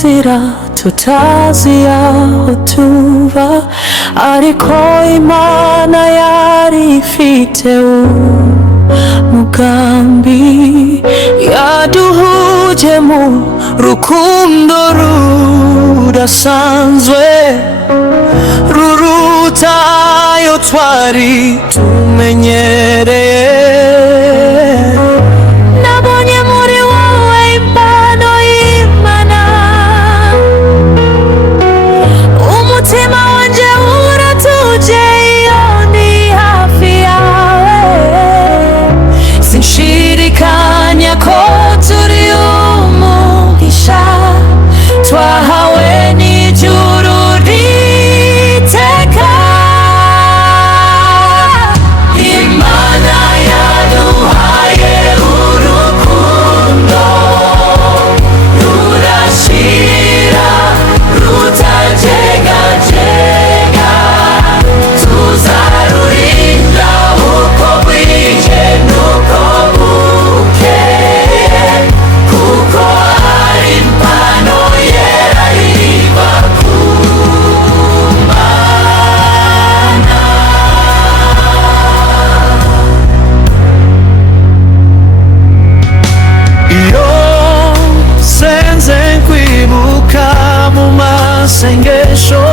inzira tutazi aho tuba, ariko Imana yari ifite umugambi. Yaduhuje mu rukundo rudasanzwe, ruruta ayo twari tumenyereye. Nabonye muri wowe impano y'Imana, umutima wanjye uratuje iyo ndi hafi yawe. Sinshidikanya ko turi umugisha twahawe n'ijuru riteka. Imana yaduhaye urukundo rurashira rutajegajega, tuzarurinda uko bwije n'uko bukeye, kuko ari impano yera iva ku Mana. Iyo senze nkwibuka mu masengesho,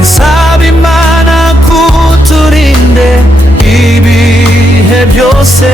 nsaba Imana kuturinde ibihe byose.